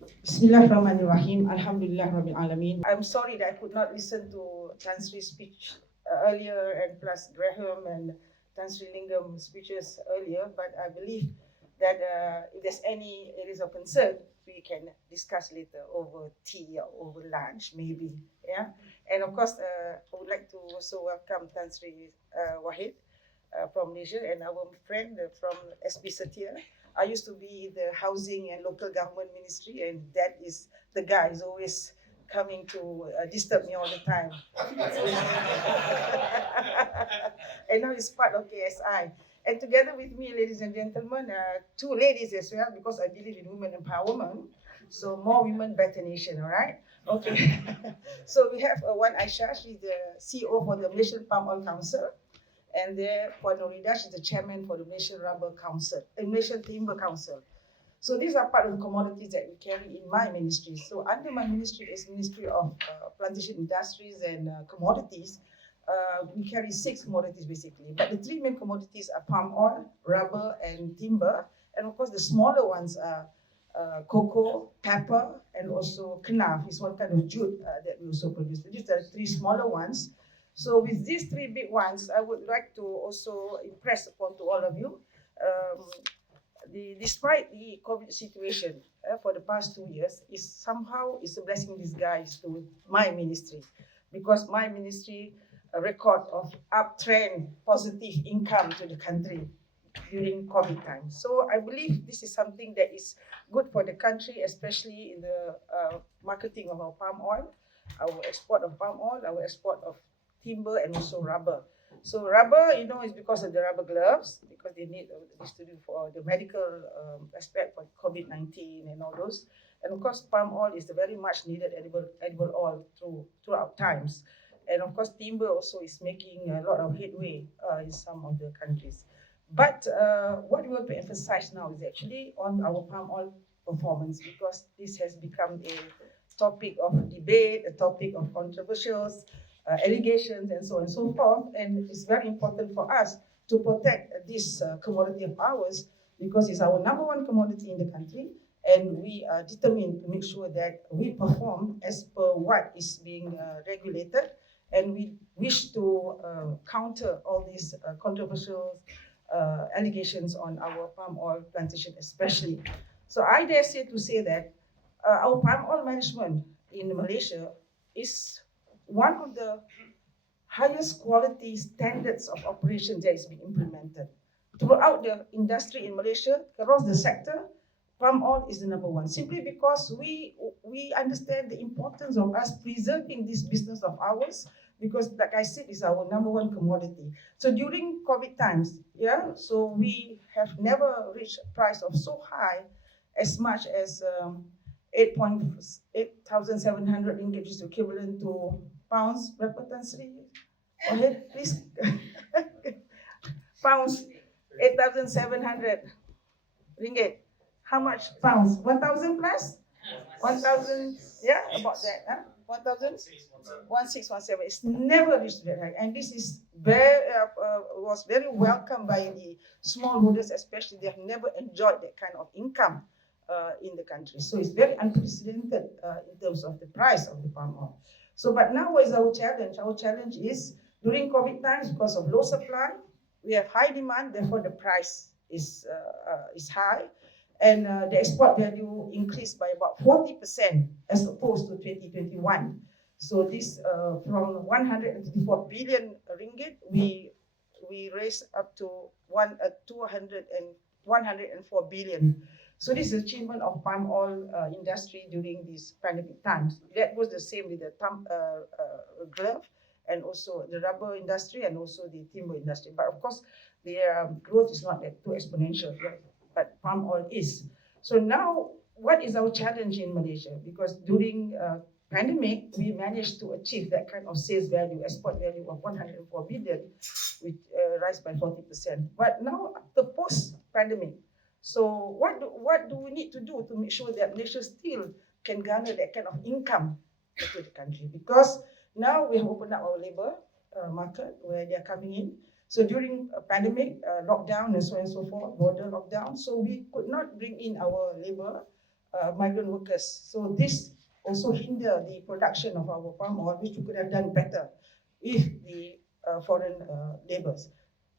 Bismillahirrahmanirrahim. Alhamdulillah Rabbil Alameen. I'm sorry that I could not listen to Tan Sri's speech earlier, and plus Graham and Tan Sri Lingam's speeches earlier, but I believe that if there's any areas of concern, we can discuss later over tea or over lunch, maybe. Yeah. And of course, I would like to also welcome Tan Sri Wahid from Malaysia, and our friend from SB Setia. I used to be the housing and local government ministry, and that is the guy is always coming to disturb me all the time. And now he's part of KSI. And together with me, ladies and gentlemen, two ladies as well, because I believe in women empowerment. So more women, better nation, all right? Okay. So we have one Aisha, she's the CEO for the Malaysian Palm Oil Council. And there, Puan Norida, she's the chairman for the Malaysian Rubber Council, Malaysian Timber Council. So these are part of the commodities that we carry in my ministry. So under my ministry is Ministry of Plantation Industries and Commodities. We carry 6 commodities basically, but the 3 main commodities are palm oil, rubber, and timber. And of course, the smaller ones are cocoa, pepper, and also knaf is one kind of jute that we also produce. These are 3 smaller ones. So with these 3 big ones, I would like to also impress upon to all of you, despite the COVID situation for the past 2 years, is somehow is a blessing in disguise to my ministry, because my ministry a record of uptrend positive income to the country during COVID time. So I believe this is something that is good for the country, especially in the marketing of our palm oil, our export of palm oil, our export of timber, and also rubber. So rubber, is because of the rubber gloves, because they need this to do for the medical aspect for COVID-19 and all those. And of course, palm oil is the very much needed edible oil throughout times. And of course, timber also is making a lot of headway in some of the countries. But what we want to emphasize now is actually on our palm oil performance, because this has become a topic of debate, a topic of controversials, allegations, and so on and so forth. And it's very important for us to protect this commodity of ours, because it's our number 1 commodity in the country. And we are determined to make sure that we perform as per what is being regulated. And we wish to counter all these controversial allegations on our palm oil plantation especially. So I dare say to say that our palm oil management in Malaysia is one of the highest quality standards of operations that is being implemented. Throughout the industry in Malaysia, across the sector, palm oil is the number 1, simply because we understand the importance of us preserving this business of ours, because like I said, it's our number 1 commodity. So during COVID times, so we have never reached a price of so high as much as 8,700 ringgit, which is equivalent to pounds. Berapa Tan Sri? Go ahead, please. Pounds, 8,700 ringgit. How much pounds? 1,000 plus? 1,000, about that. 1,000? 1,617. It's never reached that high. And this is was very welcomed by the smallholders, especially. They have never enjoyed that kind of income in the country. So it's very unprecedented in terms of the price of the palm oil. So, but now what is our challenge? Our challenge is during COVID times, because of low supply, we have high demand, therefore the price is high. And the export value increased by about 40% as opposed to 2021. So this from 154 billion ringgit, we raised up to 104 billion. So this is achievement of palm oil industry during these pandemic times. That was the same with the glove, and also the rubber industry, and also the timber industry. But of course, their growth is not too exponential, right? But palm oil is. So now, what is our challenge in Malaysia? Because during pandemic, we managed to achieve that kind of sales value, export value of 104 billion, which rise by 40%. But now, after post-pandemic, so what do we need to do to make sure that Malaysia still can garner that kind of income into the country? Because now we have opened up our labor market where they are coming in. So during a pandemic, lockdown and so on and so forth, border lockdown, so we could not bring in our labor migrant workers. So this also hinder the production of our palm oil, which we could have done better with the foreign labours.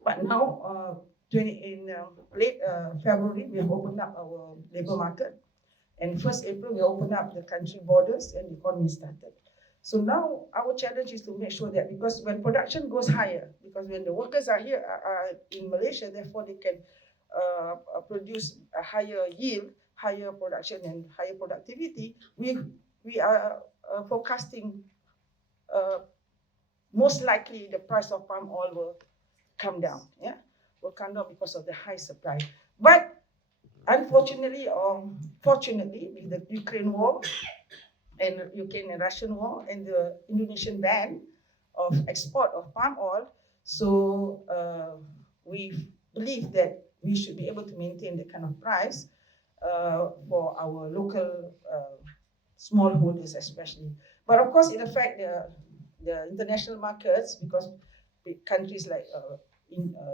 But now, in late February, we have opened up our labour market. And 1st April, we opened up the country borders and the economy started. So now our challenge is to make sure that, because when production goes higher, because when the workers are here in Malaysia, therefore they can produce a higher yield, higher production and higher productivity, we are forecasting most likely the price of palm oil will come down, will come down because of the high supply. But unfortunately or fortunately, with the Ukraine war and Ukraine and Russian war and the Indonesian ban of export of palm oil, so we believe that we should be able to maintain the kind of price for our local smallholders especially. But of course, it affects the international markets, because countries like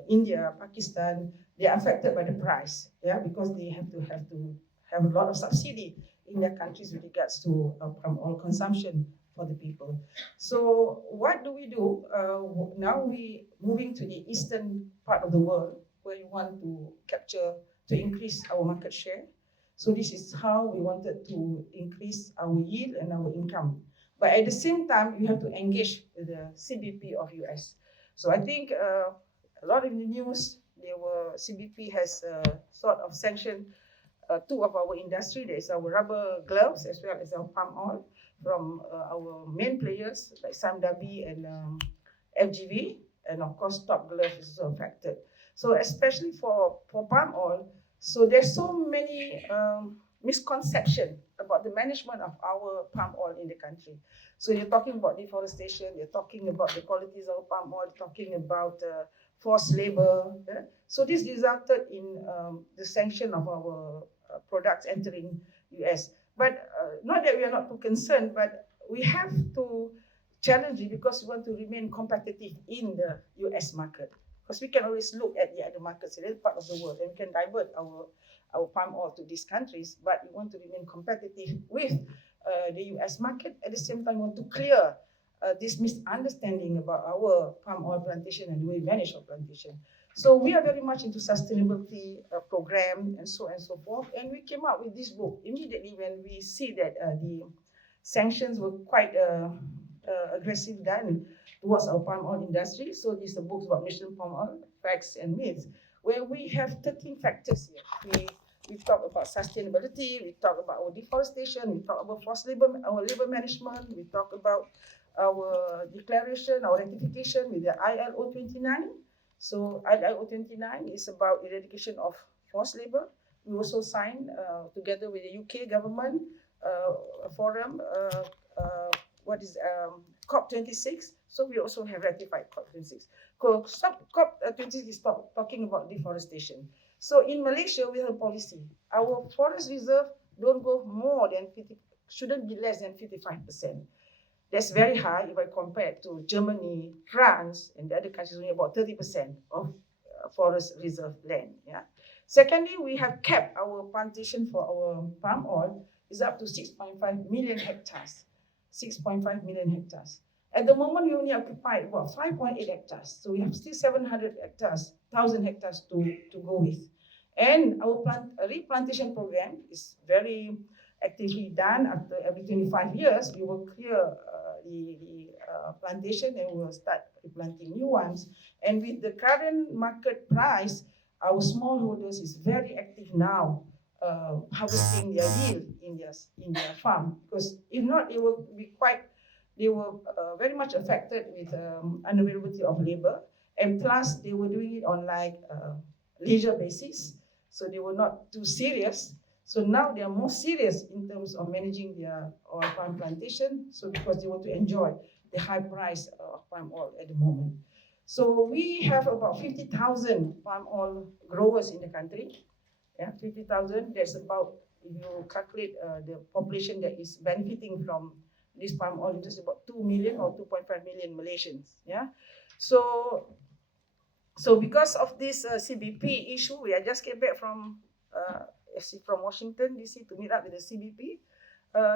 India, Pakistan, they are affected by the price, because they have to have a lot of subsidy in their countries with regards to palm oil consumption for the people. So what do? Now we moving to the eastern part of the world, where we want to increase our market share. So this is how we wanted to increase our yield and our income. But at the same time, you have to engage with the CBP of US. So I think a lot in the news, CBP has sort of sanctioned two of our industry. There is our rubber gloves as well as our palm oil from our main players like Samdabi and FGV, and of course Top Glove is also affected. So especially for palm oil, so there's so many misconceptions about the management of our palm oil in the country. So you're talking about deforestation, you're talking about the qualities of palm oil, talking about forced labor. So this resulted in the sanction of our products entering US. But not that we are not too concerned, but we have to challenge it because we want to remain competitive in the US market. Because we can always look at the other markets in other part of the world, and we can divert our palm oil to these countries, but we want to remain competitive with the US market. At the same time, we want to clear this misunderstanding about our palm oil plantation and the way we manage our plantation. So we are very much into sustainability program and so forth. And we came up with this book immediately when we see that the sanctions were quite aggressive done towards our palm oil industry. So this is a book about Malaysian palm oil, facts and myths, where we have 13 factors here. We talk about sustainability, we talk about our deforestation, we talk about forced labor, our labor management, we talk about our declaration, our ratification with the ILO 29. So ILO 29 is about eradication of forced labor. We also signed together with the UK government a forum, COP26. So we also have ratified COP26. COP26 is talking about deforestation. So in Malaysia, we have a policy. Our forest reserve don't go more than 50, shouldn't be less than 55%. That's very high if I compare to Germany, France, and the other countries, only about 30% of forest reserve land. Secondly, we have kept our plantation for our palm oil is up to 6.5 million hectares. 6.5 million hectares. At the moment, we only occupy about 5.8 hectares. So we have still 700 hectares, 1,000 hectares to go with. And our replantation program is very actively done. After every 25 years, we will clear the plantation and we will start replanting new ones. And with the current market price, our smallholders is very active now, harvesting their yield in their farm. Because if not, it will be they were very much affected with unavailability of labor, and plus they were doing it on leisure basis, so they were not too serious. So now they are more serious in terms of managing their oil palm plantation, so because they want to enjoy the high price of palm oil at the moment. So we have about 50,000 palm oil growers in the country. 50,000, that's about, if you calculate the population that is benefiting from this palm oil, just about 2 million or 2.5 million Malaysians. So because of this CBP issue, we just came back from FC from Washington DC to meet up with the CBP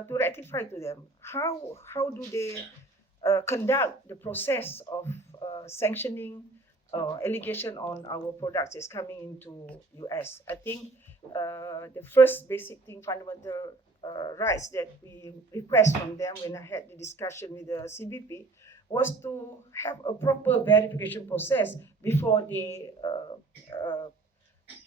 to rectify to them how do they conduct the process of sanctioning allegation on our products that's coming into US. I think the first basic thing, fundamental rights that we request from them when I had the discussion with the CBP was to have a proper verification process before they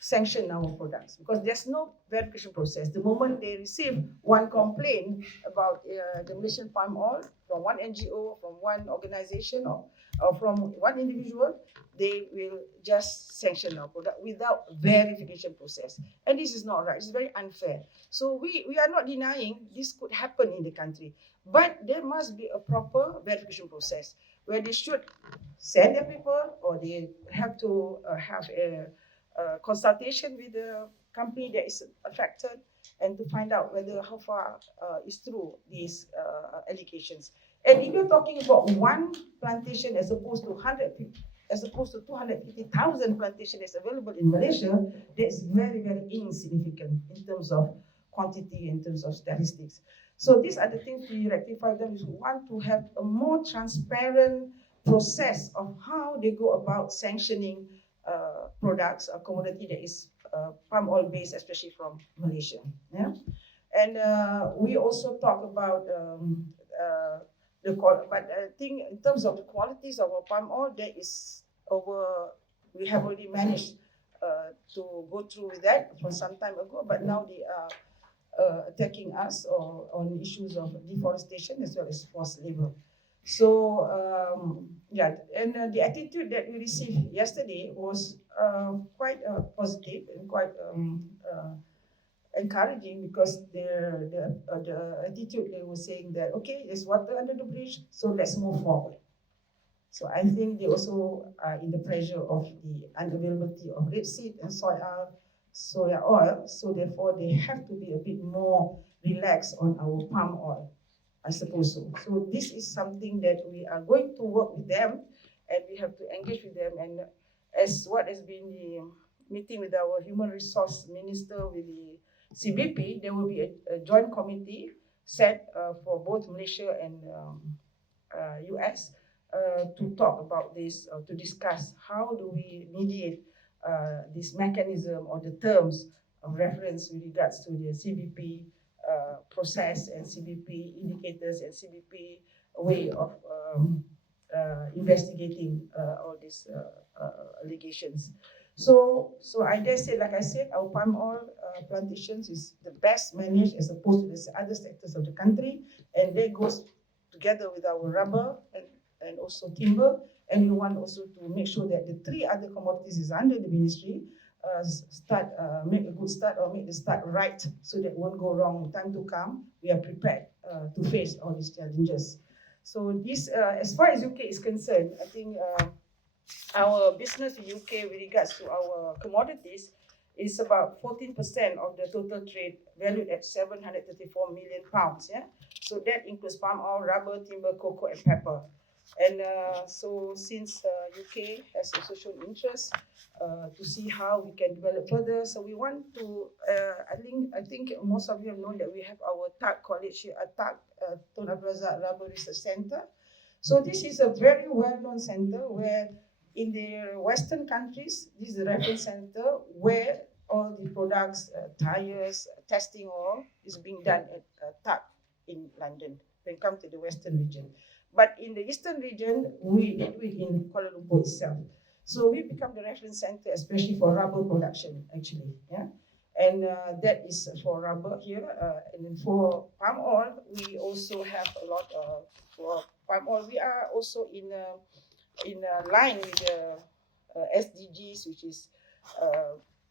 sanction our products, because there's no verification process. The moment they receive one complaint about the Malaysian palm oil from one NGO, from one organization, or from one individual, they will just sanction our product without verification process. And this is not right. It's very unfair. So we are not denying this could happen in the country, but there must be a proper verification process where they should send their people, or they have to have a consultation with the company that is affected, and to find out whether how far is true these allegations. And if you're talking about one plantation as opposed to 250,000 plantation that's available in Malaysia, that's very, very insignificant in terms of quantity, in terms of statistics. So these are the things we rectify them. We want to have a more transparent process of how they go about sanctioning products, a commodity that is palm oil based, especially from Malaysia. Yeah? And we also talk about but I think in terms of the qualities of our palm oil, there is we have already managed to go through with that for some time ago, but now they are attacking us on issues of deforestation as well as forced labor. So and the attitude that we received yesterday was quite positive and quite encouraging, because the attitude, they were saying that, okay, there's water under the bridge, so let's move forward. So I think they also are in the pressure of the unavailability of rapeseed and soya oil, so therefore they have to be a bit more relaxed on our palm oil, I suppose so. So this is something that we are going to work with them, and we have to engage with them. And as what has been the meeting with our human resource minister with the CBP, there will be a joint committee set for both Malaysia and US to talk about this, to discuss how do we mediate this mechanism or the terms of reference with regards to the CBP process and CBP indicators and CBP way of investigating all these allegations. So I dare say, like I said, our palm oil plantations is the best managed as opposed to the other sectors of the country, and that goes together with our rubber and also timber. And we want also to make sure that the three other commodities is under the ministry make a good start, or make the start right, so that won't go wrong in time to come. We are prepared to face all these challenges. So this, as far as UK is concerned, I think our business in UK with regards to our commodities is about 14% of the total trade, valued at £734 million. Yeah, so that includes palm oil, rubber, timber, cocoa, and pepper. And so since UK has a social interest to see how we can develop further, so we want to. I think most of you have known that we have our TAC college here, TAC Tun Abdul Razak Rubber Research Center. So this is a very well-known center where, in the Western countries, this is the reference center where all the products, tires, testing, all is being done at TAC in London. When come to the Western region. But in the Eastern region, we do it in Kuala Lumpur itself. So we become the reference center, especially for rubber production, actually. Yeah, and that is for rubber here. And then for palm oil, we also have a lot for palm oil. We are also in line with the SDGs, which is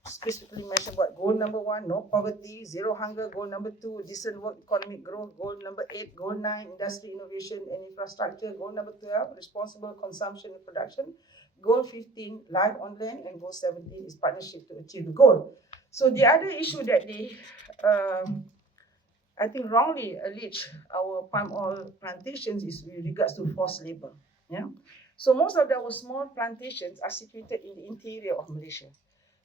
specifically mentioned about goal number 1, no poverty, zero hunger. Goal number 2, decent work, economic growth. Goal number 8, goal 9, industry, innovation, and infrastructure. Goal number 12, responsible consumption and production. Goal 15, life on land, and goal 17 is partnership to achieve the goal. So the other issue that they, I think, wrongly allege our palm oil plantations is with regards to forced labor. Yeah, so most of our small plantations are situated in the interior of Malaysia.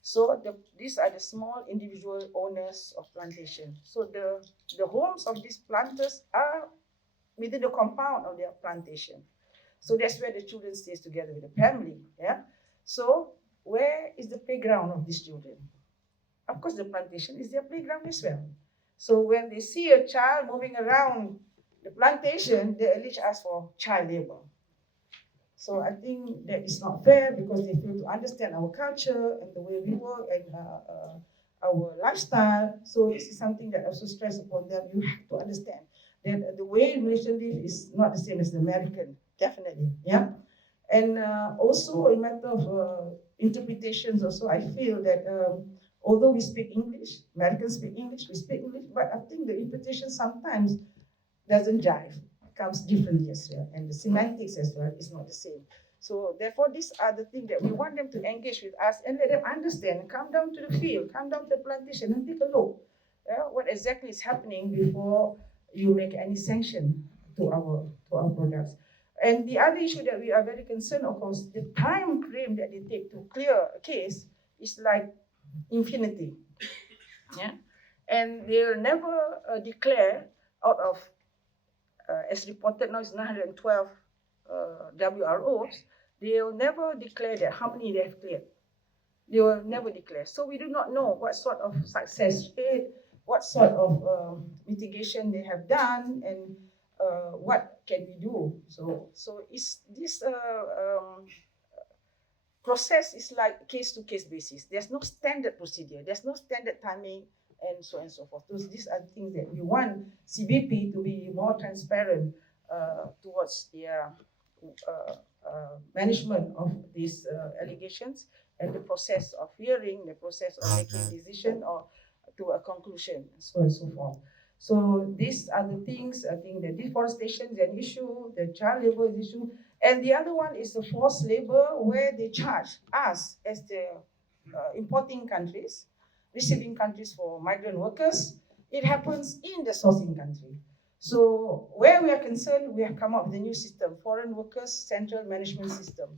So these are the small individual owners of plantation. So the homes of these planters are within the compound of their plantation. So that's where the children stays together with the family. Yeah. So where is the playground of these children? Of course, the plantation is their playground as well. So when they see a child moving around the plantation, they at least ask for child labor. So I think that is not fair because they fail to understand our culture and the way we work and our lifestyle. So this is something that I also stress upon them. You have to understand that the way Malaysian live is not the same as the American, definitely. Yeah. And also in matter of interpretations also, I feel that although we speak English, Americans speak English, we speak English, but I think the interpretation sometimes doesn't jive. It comes differently as well. And the semantics as well is not the same. So therefore, these are the things that we want them to engage with us and let them understand. Come down to the field, come down to the plantation and take a look what exactly is happening before you make any sanction to our products. And the other issue that we are very concerned, of course, the time frame that they take to clear a case is like infinity. Yeah, and they'll never declare out of, as reported now, is 912 WROs. They'll never declare that how many they have cleared. They will never declare. So we do not know what sort of success rate, what sort of mitigation they have done, and what can we do. So is this process is like case-to-case basis. There's no standard procedure. There's no standard timing, and so on and so forth. These are the things that we want CBP to be more transparent towards their management of these allegations and the process of hearing, the process of making decision or to a conclusion, so on and so forth. So these are the things. I think the deforestation is an issue, the child labor is an issue, and the other one is the forced labor, where they charge us as the importing countries, receiving countries for migrant workers. It happens in the sourcing country. So where we are concerned, we have come up with a new system, Foreign Workers Central Management System.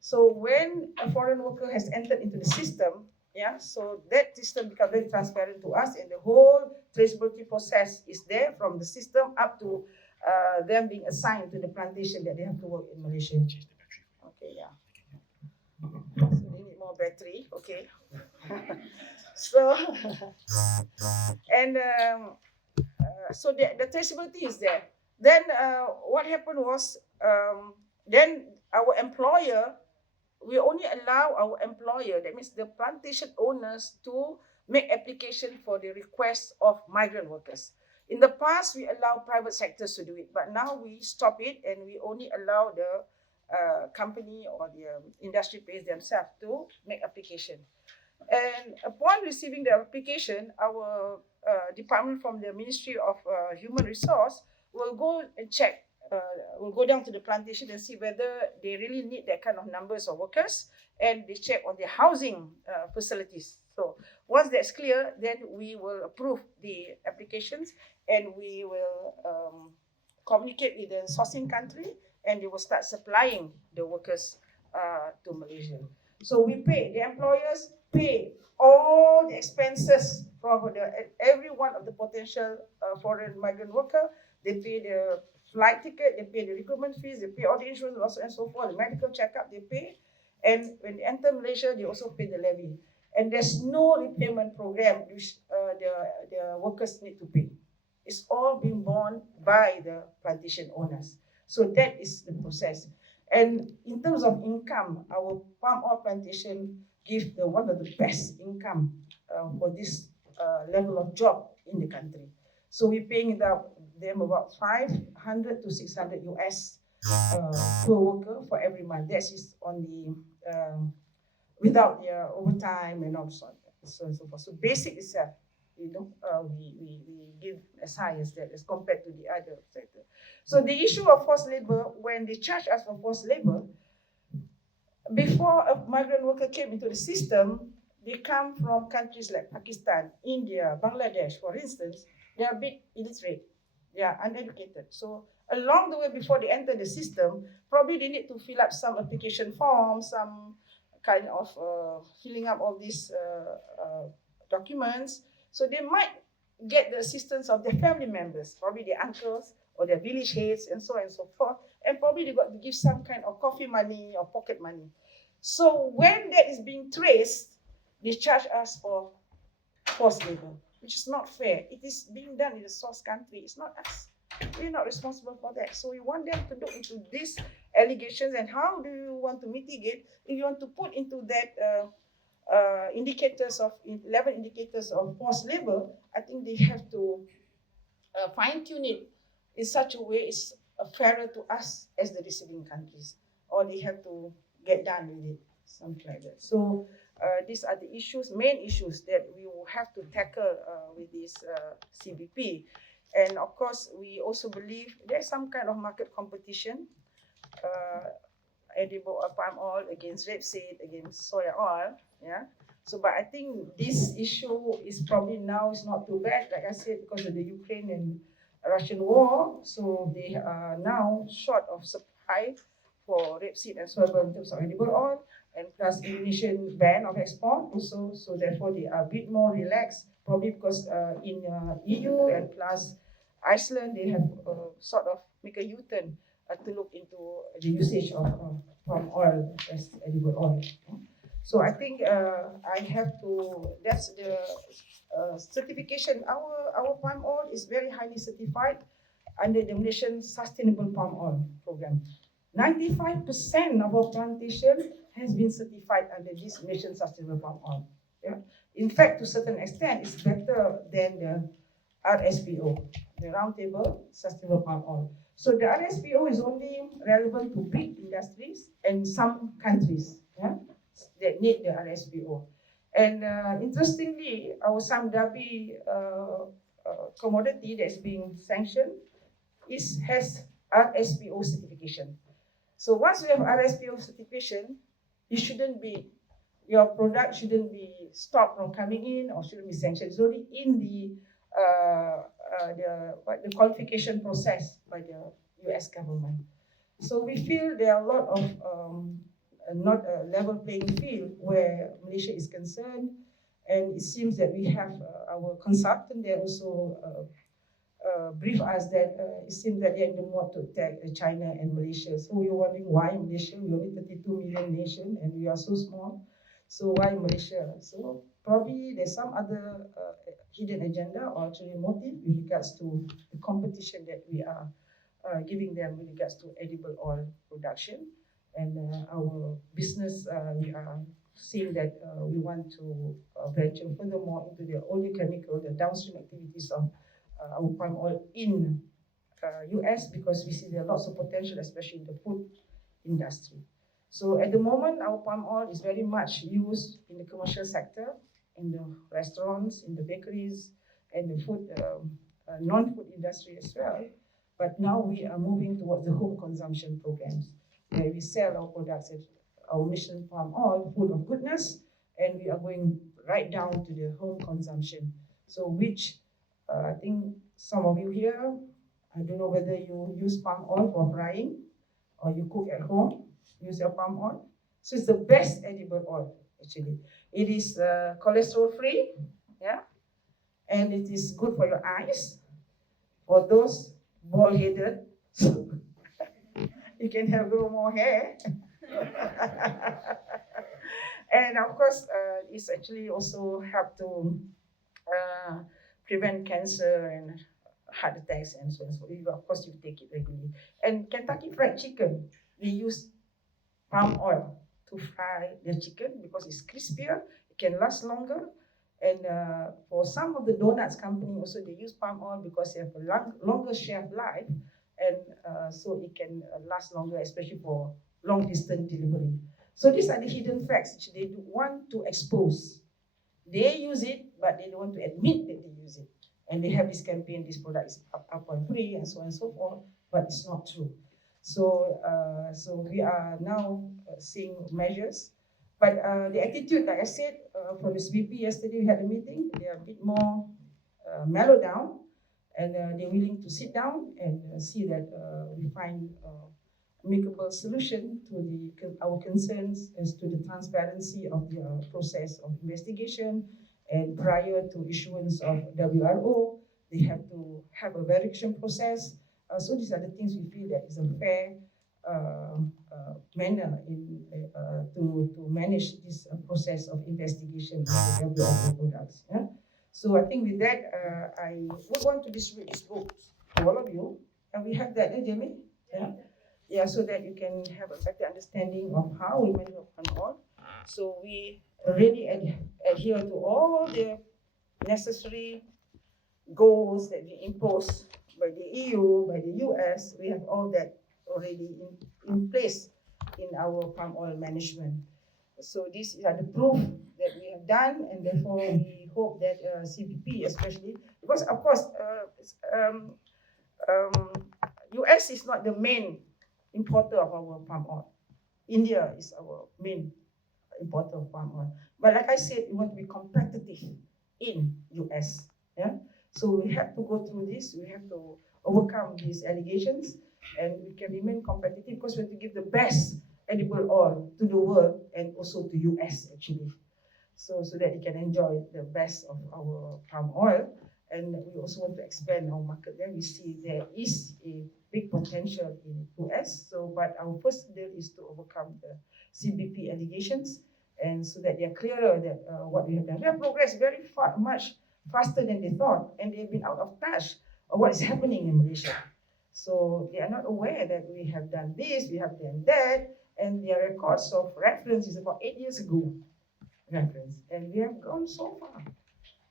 So when a foreign worker has entered into the system, yeah, so that system becomes very transparent to us, and the whole traceability process is there from the system up to them being assigned to the plantation that they have to work in Malaysia. Okay, yeah. So they need more battery, okay. So, and so the traceability is there. Then what happened was, then our employer, we only allow our employer, that means the plantation owners, to make application for the request of migrant workers. In the past, we allow private sectors to do it, but now we stop it and we only allow the company or the industry base themselves to make application. And upon receiving the application, our department from the Ministry of Human Resource will go and check. We'll go down to the plantation and see whether they really need that kind of numbers of workers, and they check on their housing facilities. So once that's clear, then we will approve the applications and we will communicate with the sourcing country, and they will start supplying the workers to Malaysia. So we pay, the employers pay all the expenses for every one of the potential foreign migrant worker. They pay the flight ticket, they pay the recruitment fees, they pay all the insurance and so forth, the medical checkup they pay. And when they enter Malaysia, they also pay the levy. And there's no repayment program which the workers need to pay. It's all being borne by the plantation owners. So that is the process. And in terms of income, our palm oil plantation gives one of the best income for this level of job in the country. So we're paying them about 500 to 600 US per worker for every month. That is on the without their overtime and all so on and so forth. So basic itself, we give as high as that as compared to the other sector. So the issue of forced labor, when they charge us for forced labor, before a migrant worker came into the system, they come from countries like Pakistan, India, Bangladesh, for instance. They are a bit illiterate. They are uneducated. So along the way, before they enter the system, probably they need to fill up some application forms, some kind of filling up all these documents. So they might get the assistance of their family members, probably their uncles or their village heads and so on and so forth. And probably they got to give some kind of coffee money or pocket money. So when that is being traced, they charge us for forced labor, which is not fair. It is being done in the source country. It's not us. We're not responsible for that. So we want them to look into these allegations and how do you want to mitigate. If you want to put into that 11 indicators of forced labor, I think they have to fine-tune it in such a way it's fairer to us as the receiving countries, or they have to get done with it, something like that. So these are the issues, main issues that we will have to tackle with this CBP. And of course, we also believe there's some kind of market competition, edible palm oil against rapeseed, against soya oil, yeah. So, but I think this issue is probably now is not too bad, like I said, because of the Ukraine and Russian war. So they are now short of supply for rapeseed and soya in terms of edible oil, and plus Indonesian ban of export also. So therefore they are a bit more relaxed, probably because in EU and plus Iceland, they have sort of make a U-turn to look into the usage of palm oil as edible oil. So I think I have to, that's the certification. Our palm oil is very highly certified under the Malaysian Sustainable Palm Oil Program. 95% of our plantation has been certified under this Malaysian Sustainable Palm Oil. Yeah? In fact, to a certain extent, it's better than the RSPO, the Roundtable Sustainable Palm Oil. So the RSPO is only relevant to big industries and some countries, yeah, that need the RSPO. And interestingly, our Samdabi commodity that's being sanctioned has RSPO certification. So once you have RSPO certification, your product shouldn't be stopped from coming in or shouldn't be sanctioned. It's only in the qualification process by the US government. So we feel there are a lot of not a level playing field where Malaysia is concerned, and it seems that we have our consultant there also brief us that it seems that they're in the mood to attack China and Malaysia. So we're wondering why Malaysia? We're only 32 million nation and we are so small. So why Malaysia? So probably there's some other hidden agenda or actually motive with regards to the competition that we are giving them with regards to edible oil production. And our business, we are seeing that we want to venture furthermore into the oleochemical, the downstream activities of our palm oil in US, because we see there are lots of potential, especially in the food industry. So at the moment, our palm oil is very much used in the commercial sector, in the restaurants, in the bakeries, and the food, non-food industry as well. But now we are moving towards the home consumption programs, where we sell our products at our mission palm oil, full of goodness, and we are going right down to the home consumption. So which I think some of you here, I don't know whether you use palm oil for frying or you cook at home, use your palm oil. So it's the best edible oil, actually. It is cholesterol free, yeah, and it is good for your eyes. For those bald-headed, you can grow more hair. And of course, it's actually also help to prevent cancer and heart attacks and so on. So of course, you take it regularly. And Kentucky Fried Chicken, we use palm oil to fry the chicken because it's crispier, it can last longer. And for some of the donuts company also, they use palm oil because they have a longer shelf life, and so it can last longer, especially for long distance delivery. So these are the hidden facts which they want to expose. They use it, but they don't want to admit that they use it. And they have this campaign, this product is up on free and so on and so forth, but it's not true. So, so we are now seeing measures. But the attitude, like I said, from the CBP yesterday, we had a meeting, they are a bit more mellowed down, and they're willing to sit down and see that we find amicable solution to our concerns as to the transparency of the process of investigation. And prior to issuance of WRO, they have to have a verification process. So these are the things we feel that is a fair manner to manage this process of investigation of the WRO products. Yeah? So I think with that, I would want to distribute this book to all of you. And we have that, Jamie? Yeah. Yeah, so that you can have a better understanding of how we manage on all. So we really adhere to all the necessary goals that we impose by the EU, by the US. We have all that already in place in our palm oil management. So these are the proof that we have done, and therefore we hope that CPP especially, because of course US is not the main importer of our palm oil. India is our main importer of palm oil. But like I said, we want to be competitive in US. Yeah? So we have to go through this, we have to overcome these allegations, and we can remain competitive because we have to give the best edible oil to the world and also to US actually. So that you can enjoy the best of our palm oil. And we also want to expand our market. Then we see there is a big potential in US. So, but our first deal is to overcome the CBP allegations, and so that they are clearer that what we have done. We have progressed very much faster than they thought, and they've been out of touch of what is happening in Malaysia. So they are not aware that we have done this, we have done that, and their records of reference is about 8 years ago. And we have gone so far.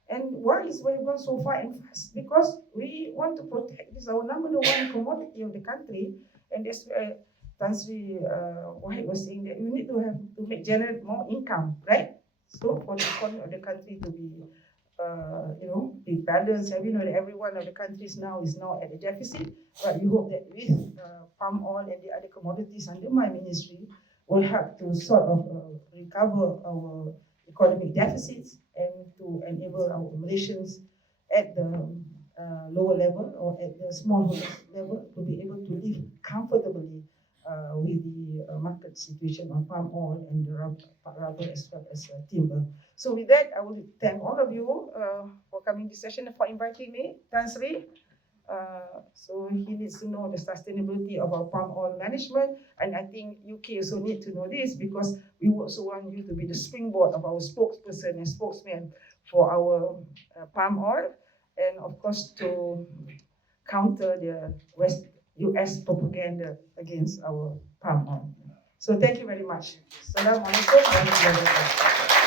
And why is we have gone so far and fast? Because we want to protect this, our number one commodity of the country, and that's why Tan Sri Wahid was saying that we need to generate more income, right? So for the economy of the country to be, be balanced. And we know that every one of the countries now is at a deficit, but we hope that with palm oil and the other commodities under my ministry will help to sort of recover our economic deficits and to enable our Malaysians at the lower level or at the smallholder level to be able to live comfortably with the market situation on palm oil and the rubber as well as timber. So with that, I will thank all of you for coming to this session and for inviting me, Tan Sri. So he needs to know the sustainability of our palm oil management, and I think UK also need to know this because we also want you to be the springboard of our spokesperson and spokesman for our palm oil, and of course to counter the US propaganda against our palm oil. So thank you very much. Assalamualaikum warahmatullahi wabarakatuh.